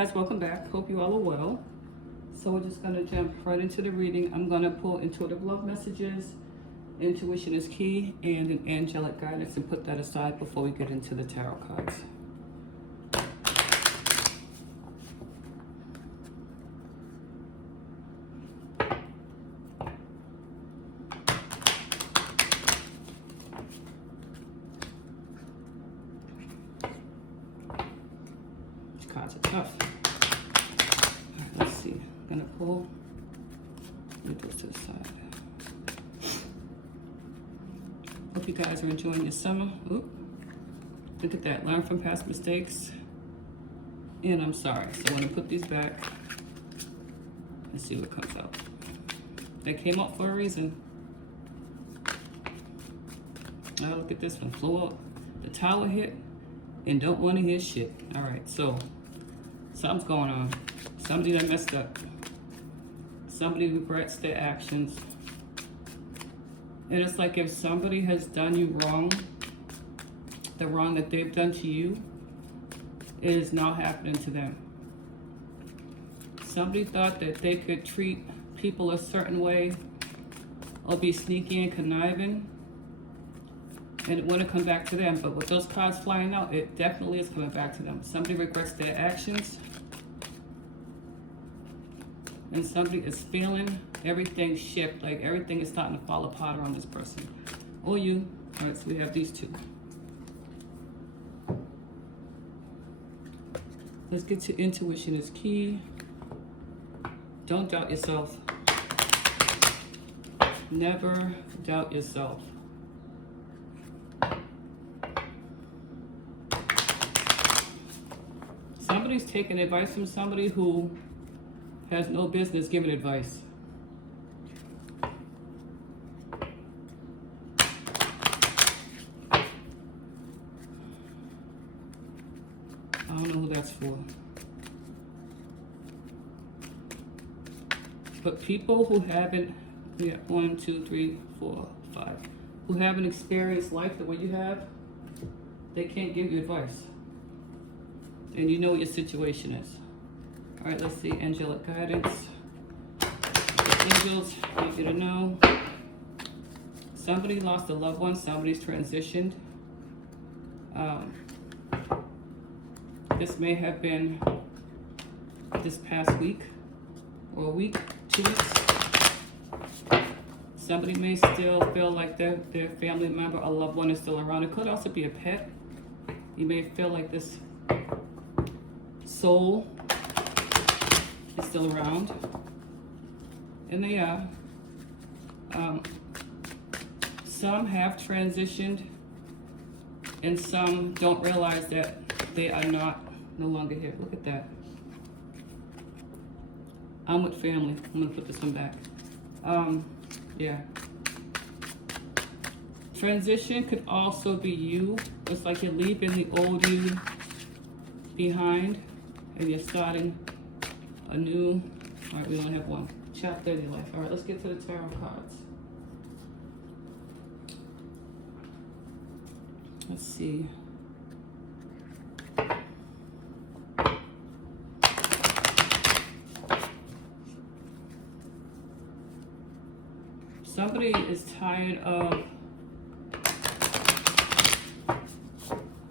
guys, welcome back. Hope you all are well. So we're just going to jump right into the reading. I'm going to pull intuitive love messages, intuition is key, and an angelic guidance, and put that aside before we get into the tarot cards. These cards are tough. All right, let's see. I'm going to pull. Let me do this to the side. Hope you guys are enjoying your summer. Oop. Look at that. Learn from past mistakes. And I'm sorry. So I'm going to put these back and see what comes out. They came out for a reason. Oh, look at this one. Flow up. The tower hit and don't want to hear shit. All right. So something's going on. Somebody that messed up. Somebody regrets their actions. And it's like if somebody has done you wrong, the wrong that they've done to you is now happening to them. Somebody thought that they could treat people a certain way or be sneaky and conniving, and it wouldn't come back to them. But with those cards flying out, it definitely is coming back to them. Somebody regrets their actions, and somebody is feeling everything shift, like everything is starting to fall apart around this person. Or you. All right, so we have these two. Let's get to intuition is key. Don't doubt yourself. Never doubt yourself. Somebody's taking advice from somebody who has no business giving advice. I don't know who that's for. But people who haven't, yeah, 1, 2, 3, 4, 5, who haven't experienced life the way you have, they can't give you advice. And you know what your situation is. All right, let's see, angelic guidance. The angels need you to know. Somebody lost a loved one, somebody's transitioned. This may have been this past week, or a week, 2 weeks. Somebody may still feel like their family member or loved one is still around. It could also be a pet. You may feel like this soul is still around. And they are. Some have transitioned, and some don't realize that they are no longer here. Look at that. I'm with family. I'm gonna put this one back. Yeah. Transition could also be you. It's like you're leaving the old you behind and you're starting a new, all right, we only have one chapter in your life. All right, let's get to the tarot cards. Let's see. Somebody is tired of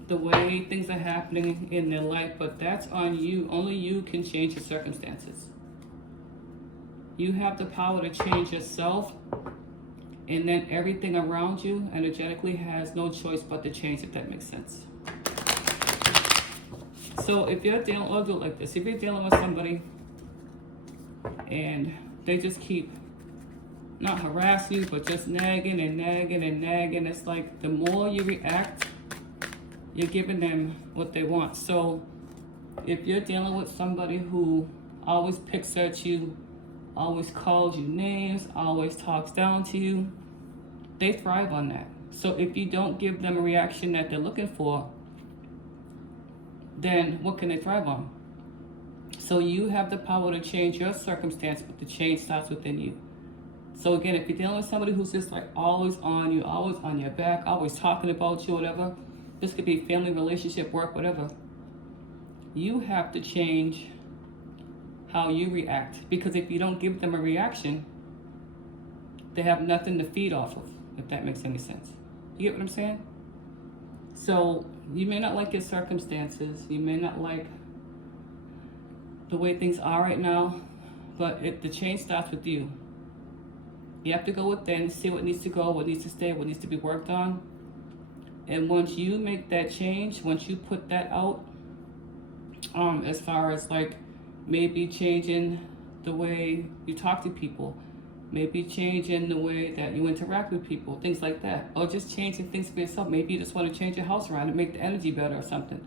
the way things are happening in their life, but that's on you. Only you can change your circumstances. You have the power to change yourself, and then everything around you energetically has no choice but to change, if that makes sense. So if you're dealing, I'll do it like this. If you're dealing with somebody and they just keep not harass you, but just nagging and nagging and nagging, it's like the more you react, you're giving them what they want. So if you're dealing with somebody who always picks at you, always calls you names, always talks down to you, they thrive on that. So if you don't give them a reaction that they're looking for, then what can they thrive on? So you have the power to change your circumstance, but the change starts within you. So again, if you're dealing with somebody who's just like always on you, always on your back, always talking about you, whatever, this could be family, relationship, work, whatever. You have to change how you react. Because if you don't give them a reaction, they have nothing to feed off of, if that makes any sense. You get what I'm saying? So you may not like your circumstances, you may not like the way things are right now, but the change starts with you. You have to go within, see what needs to go, what needs to stay, what needs to be worked on. And once you make that change, once you put that out, as far as like maybe changing the way you talk to people, maybe changing the way that you interact with people, things like that, or just changing things for yourself. Maybe you just want to change your house around and make the energy better or something.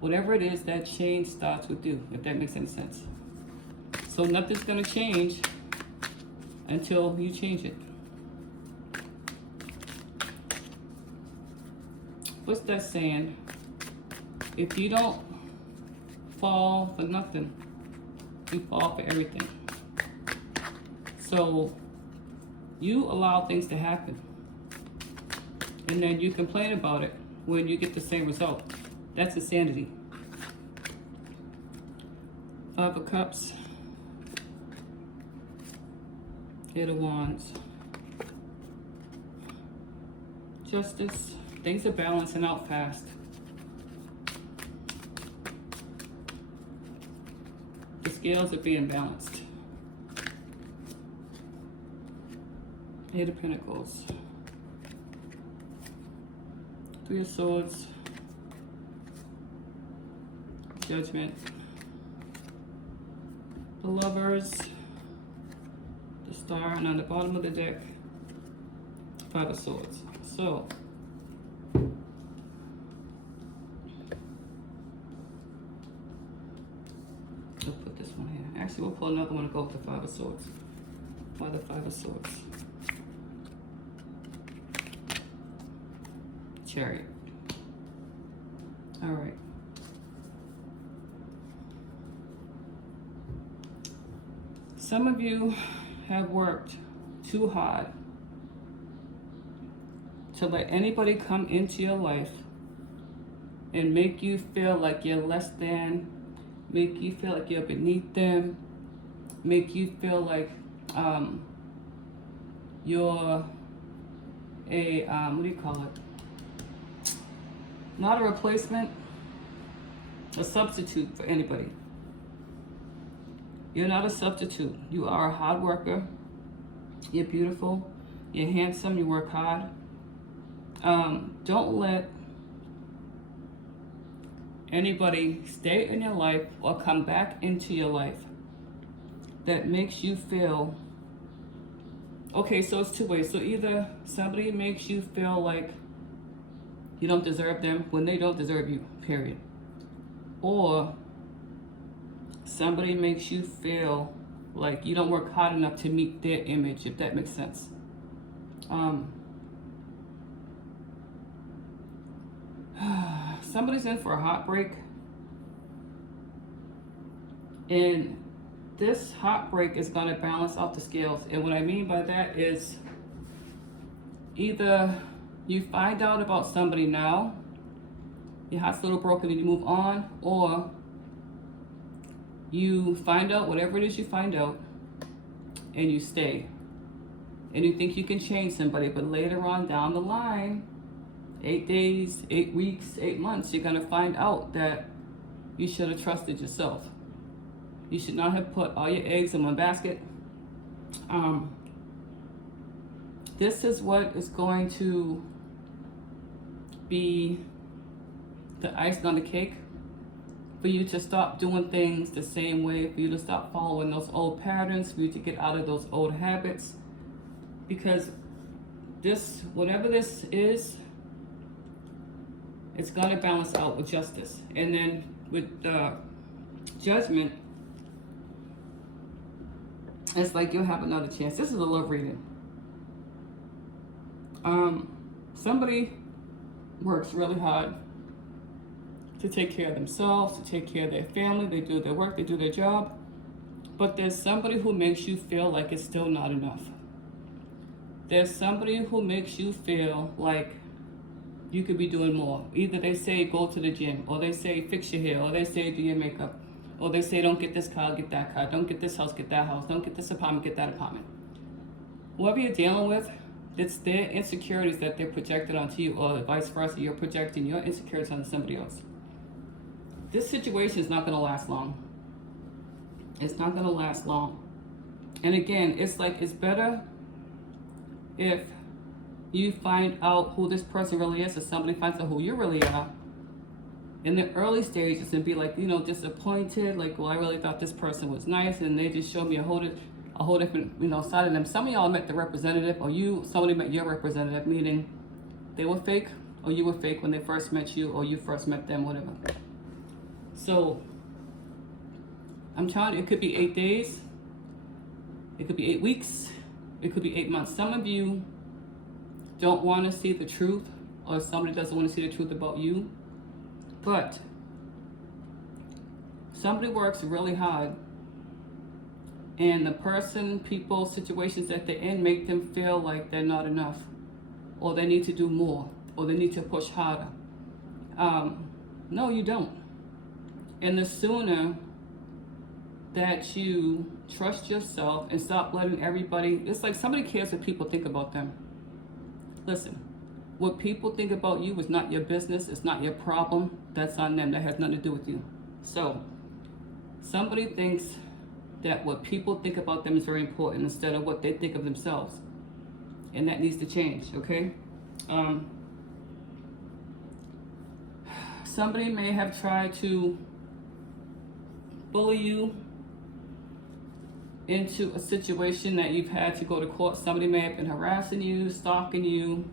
Whatever it is, that change starts with you, if that makes any sense. So nothing's going to change until you change it. What's that saying? If you don't fall for nothing, you fall for everything. So you allow things to happen, and then you complain about it when you get the same result. That's insanity. 5 of Cups, 8 of Wands, Justice. Things are balancing out fast. The scales are being balanced. 8 of Pentacles, 3 of Swords, Judgment, the Lovers, the Star, and on the bottom of the deck, 5 of Swords. So we'll put this one here. Actually, we'll pull another one and go with the 5 of Swords. Why the 5 of Swords? Chariot. All right. Some of you have worked too hard to let anybody come into your life and make you feel like you're less than, make you feel like you're beneath them, make you feel like you're a, what do you call it? Not a replacement, a substitute for anybody. You're not a substitute. You are a hard worker. You're beautiful. You're handsome. You work hard. Don't let anybody stay in your life or come back into your life that makes you feel, okay, so it's two ways. So either somebody makes you feel like you don't deserve them when they don't deserve you, period. Or somebody makes you feel like you don't work hard enough to meet their image, if that makes sense. Somebody's in for a heartbreak, and this heartbreak is going to balance out the scales. And what I mean by that is either you find out about somebody now, your heart's a little broken and you move on, or you find out whatever it is you find out and you stay. And you think you can change somebody, but later on down the line, 8 days, 8 weeks, 8 months, you're gonna find out that you should have trusted yourself. You should not have put all your eggs in one basket. This is what is going to be the icing on the cake for you to stop doing things the same way, for you to stop following those old patterns, for you to get out of those old habits. Because this, whatever this is, it's going to balance out with justice. And then with Judgment, it's like you'll have another chance. This is a love reading. Somebody works really hard to take care of themselves, to take care of their family. They do their work, they do their job. But there's somebody who makes you feel like it's still not enough. There's somebody who makes you feel like you could be doing more. Either they say go to the gym, or they say fix your hair, or they say do your makeup, Or they say, don't get this car, get that car. Don't get this house, get that house. Don't get this apartment, get that apartment. Whoever you're dealing with, it's their insecurities that they're projected onto you, or vice versa. You're projecting your insecurities onto somebody else. This situation is not going to last long. It's not going to last long. And again, it's like, it's better if you find out who this person really is, or somebody finds out who you really are in the early stages, and be like, you know, disappointed, like, well, I really thought this person was nice, and they just showed me a whole different, you know, side of them. Some of y'all met the representative, or somebody met your representative, meaning they were fake, or you were fake when they first met you, or you first met them, whatever. So I'm telling you, it could be 8 days, it could be 8 weeks, it could be 8 months. Some of you don't want to see the truth, or somebody doesn't want to see the truth about you, but somebody works really hard, and the person, people, situations that they're in make them feel like they're not enough, or they need to do more, or they need to push harder. No, you don't. And the sooner that you trust yourself and stop letting everybody, it's like somebody cares what people think about them. Listen, what people think about you is not your business. It's not your problem. That's on them. That has nothing to do with you. So somebody thinks that what people think about them is very important instead of what they think of themselves. And that needs to change, okay? Somebody may have tried to bully you into a situation that you've had to go to court. Somebody may have been harassing you, stalking you,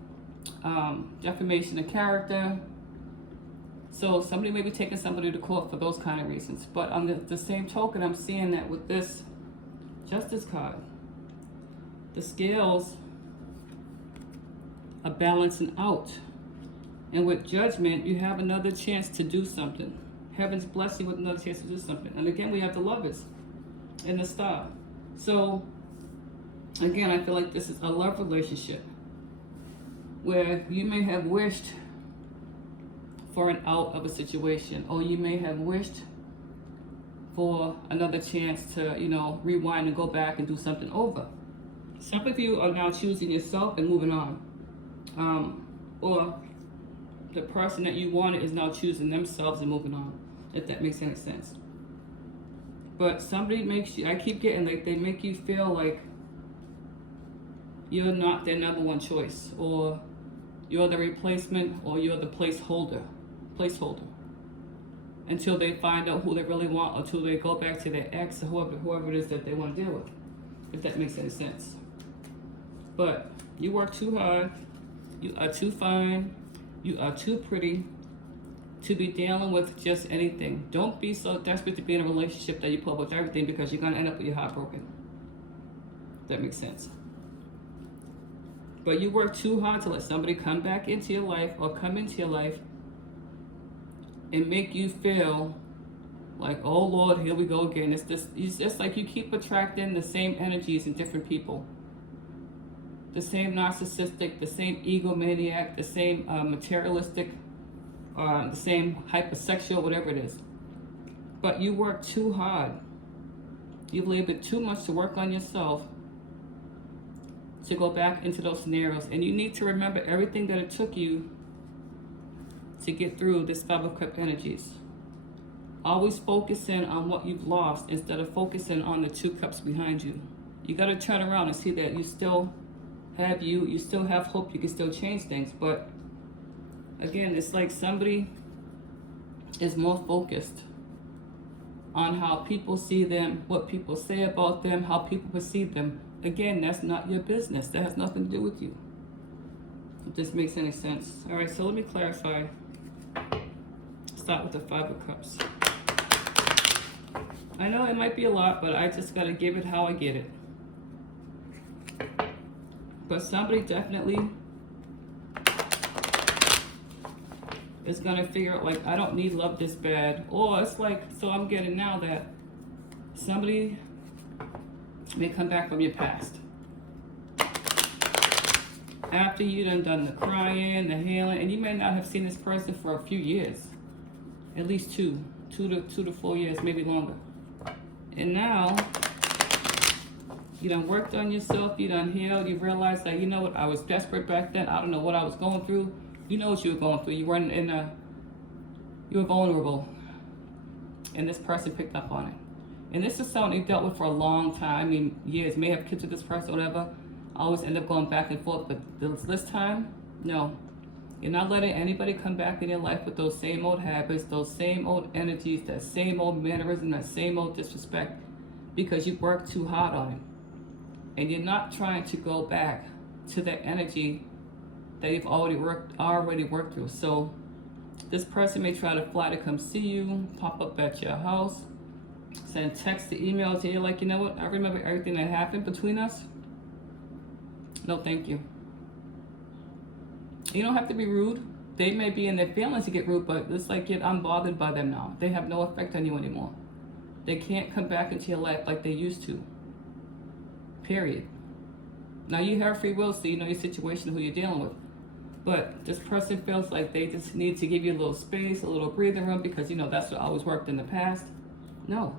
defamation of character. So somebody may be taking somebody to court for those kind of reasons. But on the same token, I'm seeing that with this Justice card, the scales are balancing out. And with Judgment, you have another chance to do something. Heaven's blessing with another chance to do something. And again, we have the Lovers in the Star. So again, I feel like this is a love relationship where you may have wished for an out of a situation, or you may have wished for another chance to, you know, rewind and go back and do something over. Some of you are now choosing yourself and moving on. Or the person that you wanted is now choosing themselves and moving on, if that makes any sense. But somebody makes you, I keep getting like, they make you feel like you're not their number one choice, or you're the replacement, or you're the placeholder, until they find out who they really want, or until they go back to their ex, or whoever it is that they want to deal with, if that makes any sense. But you work too hard, you are too fine, you are too pretty to be dealing with just anything. Don't be so desperate to be in a relationship that you put up with everything, because you're going to end up with your heart broken. That makes sense. But you work too hard to let somebody come back into your life, or come into your life and make you feel like, oh Lord, here we go again. It's just like you keep attracting the same energies in different people. The same narcissistic, the same egomaniac, the same materialistic, the same hypersexual, whatever it is. But you work too hard. You've labored too much to work on yourself to go back into those scenarios. And you need to remember everything that it took you to get through this 5 of Cups energies. Always focusing on what you've lost instead of focusing on the 2 cups behind you. You got to turn around and see that you still have you still have hope, you can still change things. But again, it's like somebody is more focused on how people see them, what people say about them, how people perceive them. Again, that's not your business. That has nothing to do with you. If this makes any sense. All right, so let me clarify. Start with the 5 of Cups. I know it might be a lot, but I just got to give it how I get it. But somebody definitely is going to figure out, like, I don't need love this bad. Or it's like, so I'm getting now that somebody may come back from your past. After you done the crying, the healing, and you may not have seen this person for a few years. At least two two to 4 years, maybe longer. And now, you done worked on yourself, you done healed, you realized that, you know what, I was desperate back then, I don't know what I was going through. You know what you were going through. You weren't you were vulnerable. And this person picked up on it. And this is something you dealt with for a long time, I mean, years. May have kids with this person, whatever. I always end up going back and forth, but this time, no. You're not letting anybody come back in your life with those same old habits, those same old energies, that same old mannerism, that same old disrespect, because you worked too hard on it. And you're not trying to go back to that energy that you've already worked through. So this person may try to fly to come see you, pop up at your house, send text to emails, and you're like, you know what, I remember everything that happened between us. No, thank you. You don't have to be rude. They may be in their feelings to get rude, but it's like you're unbothered by them now. They have no effect on you anymore. They can't come back into your life like they used to. Period. Now you have free will, so you know your situation, who you're dealing with. But this person feels like they just need to give you a little space, a little breathing room, because you know that's what always worked in the past. No.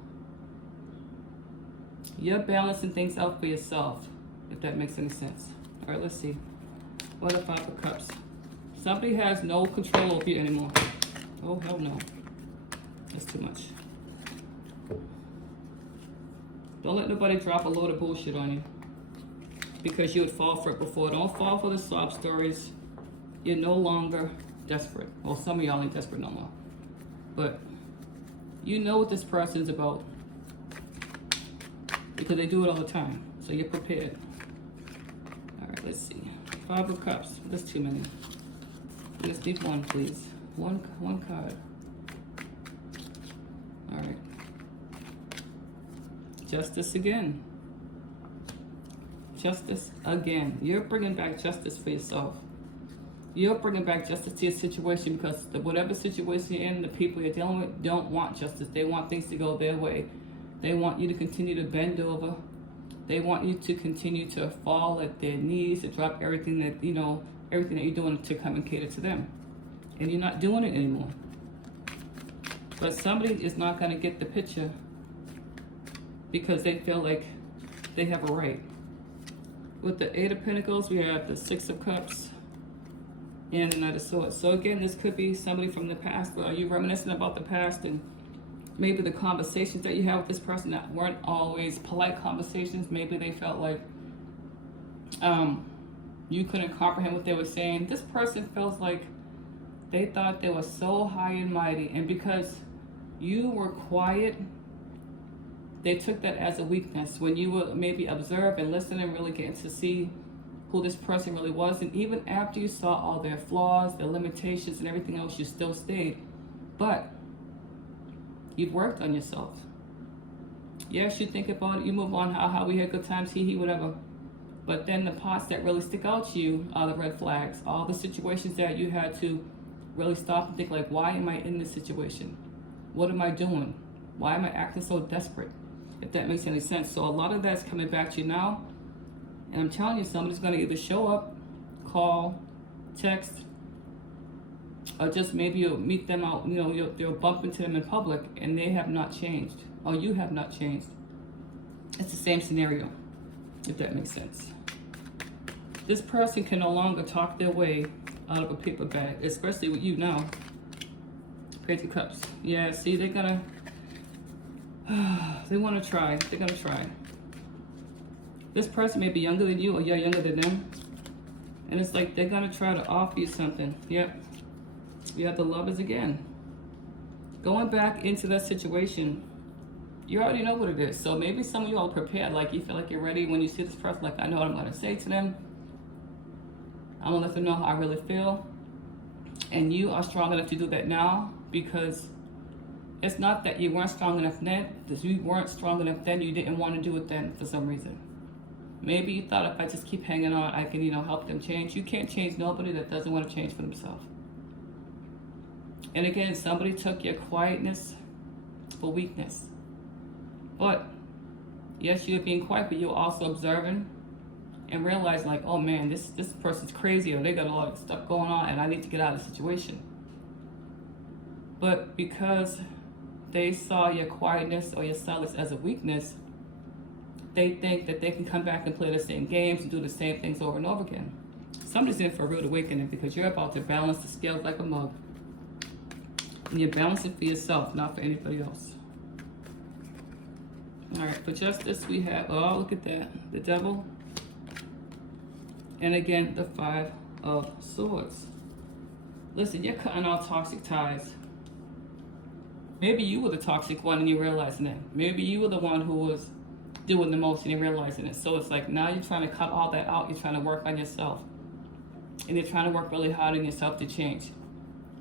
You're balancing things out for yourself, if that makes any sense. All right, let's see. What are 5 of Cups? Somebody has no control over you anymore. Oh, hell no. That's too much. Don't let nobody drop a load of bullshit on you, because you would fall for it before. Don't fall for the sob stories. You're no longer desperate. Well, some of y'all ain't desperate no more. But you know what this person's about, because they do it all the time. So you're prepared. All right, let's see. 5 of Cups. That's too many. Let's need one, please. One card. All right. Justice again. Justice again. You're bringing back justice for yourself. You're bringing back justice to your situation, because whatever situation you're in, the people you're dealing with don't want justice. They want things to go their way. They want you to continue to bend over. They want you to continue to fall at their knees, to drop everything that, you know, everything that you're doing to come and cater to them. And you're not doing it anymore. But somebody is not going to get the picture, because they feel like they have a right. With the 8 of Pentacles, we have the 6 of Cups and the Knight of Swords. So again, this could be somebody from the past. Are you reminiscing about the past, and maybe the conversations that you had with this person that weren't always polite conversations? Maybe they felt like you couldn't comprehend what they were saying. This person feels like they thought they were so high and mighty, and because you were quiet, they took that as a weakness. When you would maybe observe and listen and really getting to see who this person really was, and even after you saw all their flaws, their limitations, and everything else, you still stayed. But you've worked on yourself. Yes, you think about it, you move on, how we had good times, he, whatever. But then the parts that really stick out to you are the red flags. All the situations that you had to really stop and think, like, why am I in this situation? What am I doing? Why am I acting so desperate? If that makes any sense. So a lot of that's coming back to you now. And I'm telling you, somebody's going to either show up, call, text, or just maybe you'll meet them out, you know, you'll bump into them in public, and they have not changed, or you have not changed. It's the same scenario, if that makes sense. This person can no longer talk their way out of a paper bag, especially with you now. Page of Cups. Yeah, see, they're gonna, they want to try. They're gonna try. This person may be younger than you, or you're younger than them. And it's like they're gonna try to offer you something. Yep. You have the Lovers again. Going back into that situation, you already know what it is. So maybe some of you are prepared, like you feel like you're ready when you see this person, like, I know what I'm gonna say to them. I'm gonna let them know how I really feel. And you are strong enough to do that now, because it's not that you weren't strong enough then, because you weren't strong enough then, you didn't want to do it then for some reason. Maybe you thought, if I just keep hanging on, I can, you know, help them change. You can't change nobody that doesn't want to change for themselves. And again, somebody took your quietness for weakness. But yes, you're being quiet, but you're also observing and realizing, like, oh man, this person's crazy, or they got a lot of stuff going on, and I need to get out of the situation. But because they saw your quietness or your silence as a weakness, they think that they can come back and play the same games and do the same things over and over again. Somebody's in for a rude awakening because you're about to balance the scales like a mug. And you're balancing for yourself, not for anybody else. All right, for justice, we have, oh, look at that, the devil. And again, the 5 of Swords. Listen, you're cutting off toxic ties. Maybe you were the toxic one and you're realizing it. Maybe you were the one who was doing the most and you're realizing it. So it's like now you're trying to cut all that out. You're trying to work on yourself. And you're trying to work really hard on yourself to change.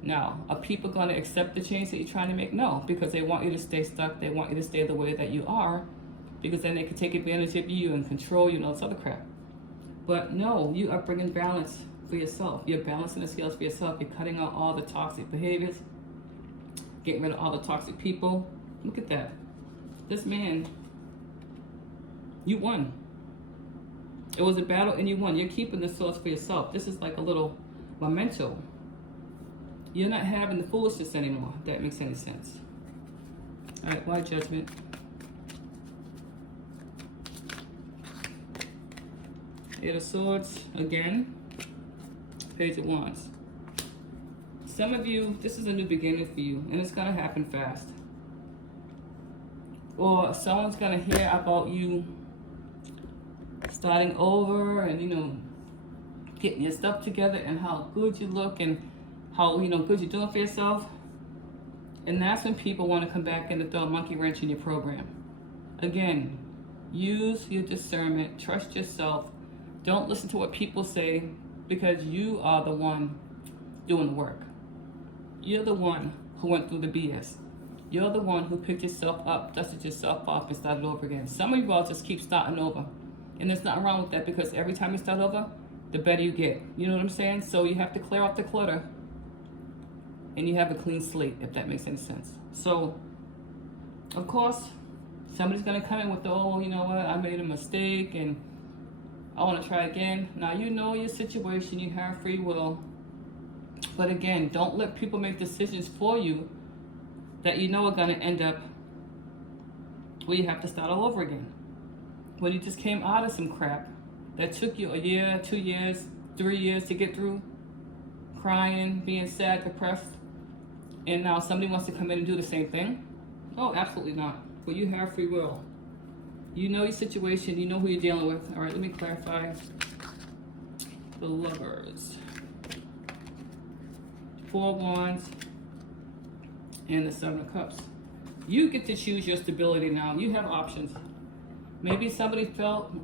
Now, are people going to accept the change that you're trying to make? No, because they want you to stay stuck. They want you to stay the way that you are, because then they can take advantage of you and control you and all this other crap. But no, you are bringing balance for yourself. You're balancing the scales for yourself. You're cutting out all the toxic behaviors, getting rid of all the toxic people. Look at that. This man, you won. It was a battle and you won. You're keeping the swords for yourself. This is like a little memento. You're not having the foolishness anymore, if that makes any sense. All right, why Judgment? Eight of Swords, again. Page of Wands. Some of you, this is a new beginning for you, and it's going to happen fast. Or someone's going to hear about you starting over and, you know, getting your stuff together and how good you look and how, you know, good you're doing for yourself. And that's when people want to come back in to throw a monkey wrench in your program. Again, use your discernment, trust yourself. Don't listen to what people say, because you are the one doing the work. You're the one who went through the BS. You're the one who picked yourself up, dusted yourself off, and started over again. Some of you all just keep starting over. And there's nothing wrong with that, because every time you start over, the better you get. You know what I'm saying? So you have to clear off the clutter. And you have a clean slate, if that makes any sense. So, of course, somebody's going to come in with the, oh, you know what, I made a mistake and I want to try again. Now, you know your situation, you have free will. But again, don't let people make decisions for you that you know are going to end up where you have to start all over again. When you just came out of some crap that took you a year, 2 years, 3 years to get through, crying, being sad, depressed, and now somebody wants to come in and do the same thing? Oh, absolutely not. But you have free will. You know your situation. You know who you're dealing with. All right, let me clarify. The Lovers. 4 of Wands and the 7 of Cups. You get to choose your stability now. You have options. Maybe somebody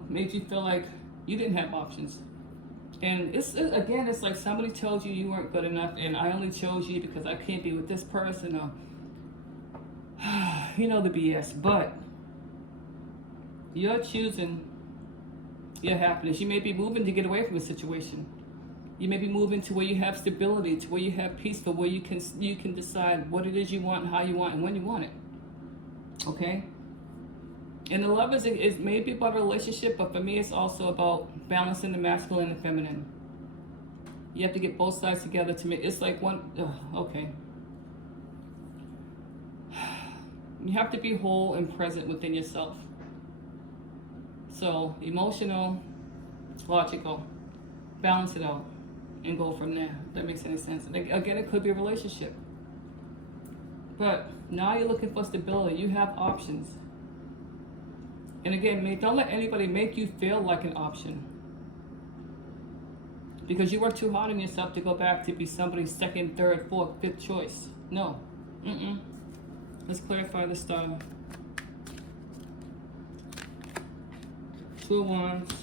made you feel like you didn't have options. And it's like somebody told you you weren't good enough, and I only chose you because I can't be with this person, or you know, the BS. But you're choosing your happiness. You may be moving to get away from a situation. You may be moving to where you have stability, to where you have peace, to where you can decide what it is you want, how you want, and when you want it. Okay? And the Lovers is maybe about a relationship, but for me it's also about balancing the masculine and the feminine. You have to get both sides together to make, it's like one, okay. You have to be whole and present within yourself. So, emotional, logical, balance it out and go from there. If that makes any sense. And again, it could be a relationship. But now you're looking for stability. You have options. And again, don't let anybody make you feel like an option. Because you work too hard on yourself to go back to be somebody's second, third, fourth, fifth choice. No. Let's clarify the style. 2 of Wands,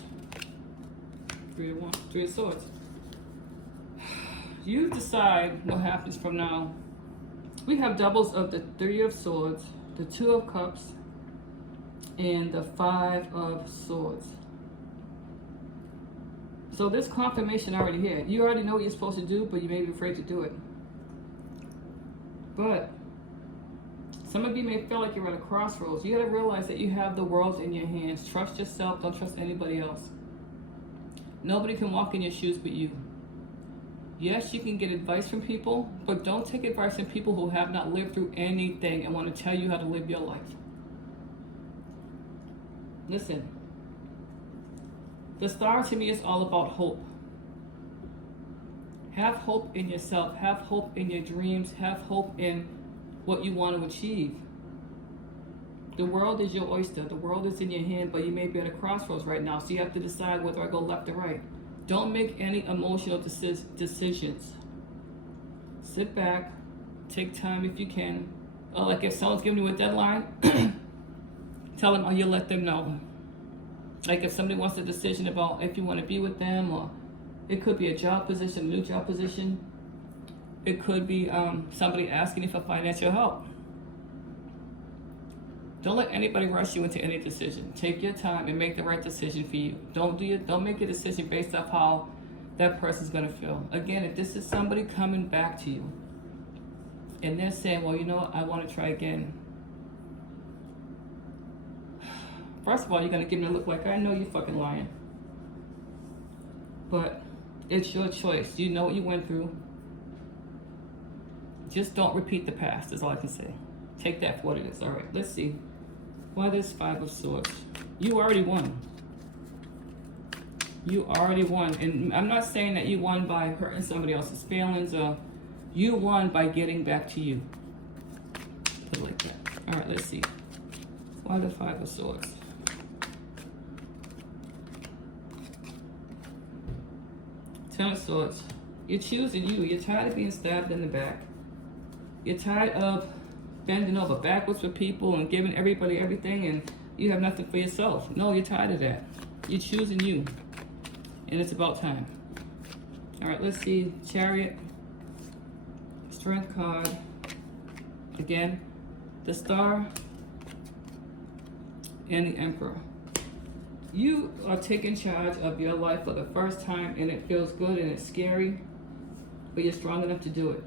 3 of Wands, 3 of Swords. You decide what happens from now. We have doubles of the 3 of Swords, the 2 of Cups, and the 5 of Swords. So there's confirmation already here. You already know what you're supposed to do, but you may be afraid to do it. But some of you may feel like you're at a crossroads. You gotta realize that you have the world in your hands. Trust yourself, don't trust anybody else. Nobody can walk in your shoes but you. Yes, you can get advice from people, but don't take advice from people who have not lived through anything and want to tell you how to live your life. Listen, the star to me is all about hope. Have hope in yourself. Have hope in your dreams. Have hope in what you want to achieve. The world is your oyster. The world is in your hand, but you may be at a crossroads right now, so you have to decide whether I go left or right. Don't make any emotional decisions. Sit back. Take time if you can. Like if someone's giving you a deadline, tell them, or you let them know. Like if somebody wants a decision about if you want to be with them, or it could be a job position, a new job position. It could be somebody asking you for financial help. Don't let anybody rush you into any decision. Take your time and make the right decision for you. Don't make a decision based off how that person's gonna feel. Again, if this is somebody coming back to you and they're saying, well, you know what, I want to try again. First of all, you're gonna give me a look like, I know you're fucking lying. But it's your choice. You know what you went through. Just don't repeat the past, is all I can say. Take that for what it is. All right, let's see. Why this Five of Swords? You already won. You already won. And I'm not saying that you won by hurting somebody else's feelings, or you won by getting back to you. Put it like that. All right, let's see. Why the Five of Swords? Ten of Swords. You're choosing you. You're tired of being stabbed in the back. You're tired of bending over backwards for people and giving everybody everything, and you have nothing for yourself. No, you're tired of that. You're choosing you. And it's about time. All right, let's see. Chariot. Strength card. Again, the Star and the Emperor. You are taking charge of your life for the first time, and it feels good and it's scary, but you're strong enough to do it.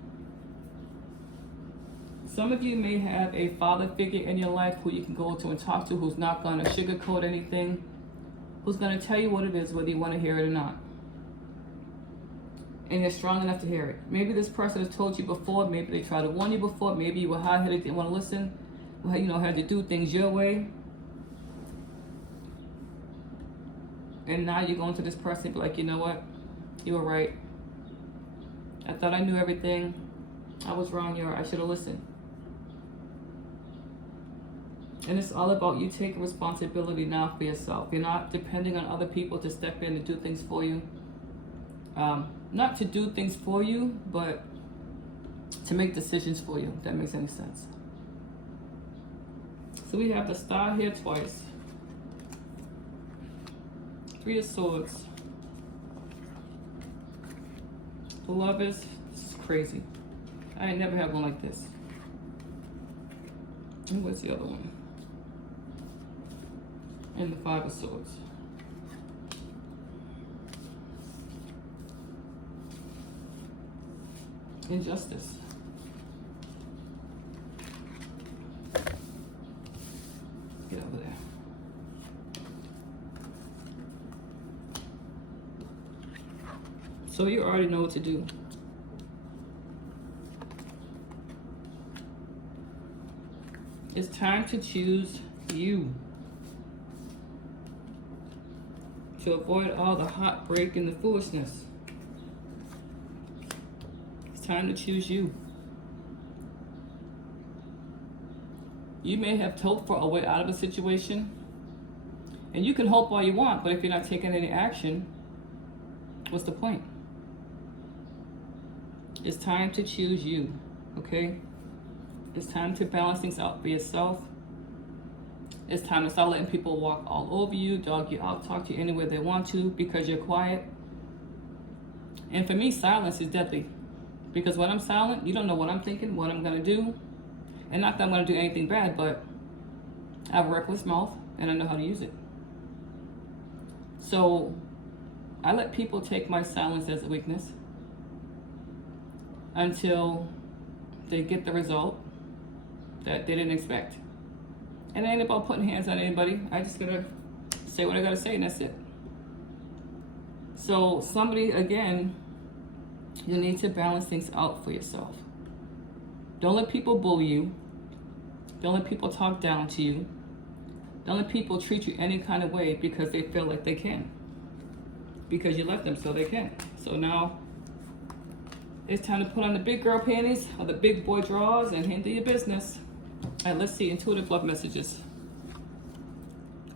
Some of you may have a father figure in your life who you can go to and talk to, who's not going to sugarcoat anything, who's going to tell you what it is, whether you want to hear it or not. And you're strong enough to hear it. Maybe this person has told you before, maybe they tried to warn you before, maybe you were hard-headed, didn't want to listen, you know, had to do things your way. And now you're going to this person and be like, you know what? You were right. I thought I knew everything. I was wrong. I should have listened. And it's all about you taking responsibility now for yourself. You're not depending on other people to step in and do things for you. Not to do things for you, but to make decisions for you, if that makes any sense. So we have the Star here twice. Three of Swords. The Lovers. This is crazy. I ain't never had one like this. And where's the other one? And the Five of Swords. Injustice. Get over there. So you already know what to do. It's time to choose you. To avoid all the heartbreak and the foolishness. It's time to choose you. You may have hoped for a way out of a situation. And you can hope all you want, but if you're not taking any action, what's the point? It's time to choose you, okay? It's time to balance things out for yourself. It's time to start letting people walk all over you, dog you out, talk to you anywhere they want to because you're quiet. And for me, silence is deadly. Because when I'm silent, you don't know what I'm thinking, what I'm going to do. And not that I'm going to do anything bad, but I have a reckless mouth and I know how to use it. So I let people take my silence as a weakness until they get the result that they didn't expect. And it ain't about putting hands on anybody. I just gotta say what I gotta say and that's it. So somebody, again, You need to balance things out for yourself. Don't let people bully you. Don't let people talk down to you. Don't let people treat you any kind of way because they feel like they can. Because you let them, so they can. So now it's time to put on the big girl panties or the big boy drawers and handle your business. All right, let's see intuitive love messages.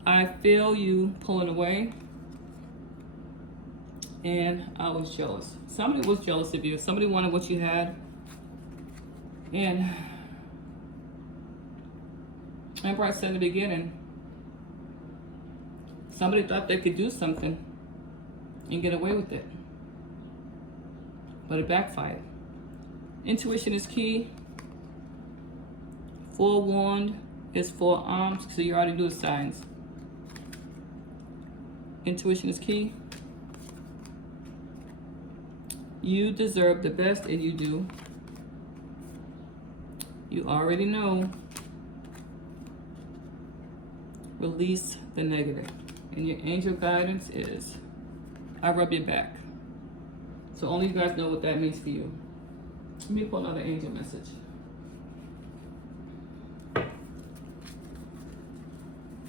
I feel you pulling away. And I was jealous. Somebody was jealous of you. Somebody wanted what you had. And remember I said in the beginning, somebody thought they could do something and get away with it. But it backfired. Intuition is key. Forewarned is forearmed, so you already do the signs. Intuition is key. You deserve the best, and you do. You already know. Release the negative. And your angel guidance is, I rub your back. So only you guys know what that means for you. Let me pull another angel message.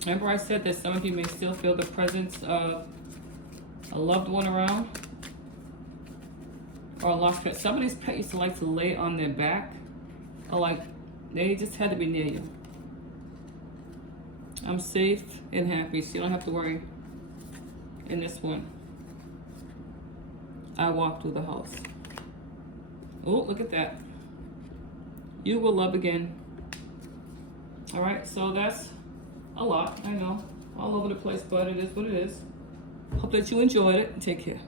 Remember I said that some of you may still feel the presence of a loved one around? Or a lost pet. Somebody's pet used to like to lay on their back. Or like, they just had to be near you. I'm safe and happy, so you don't have to worry. In this one, I walk through the house. Oh, look at that. You will love again. All right, so that's a lot, I know. All over the place, but it is what it is. Hope that you enjoyed it. Take care.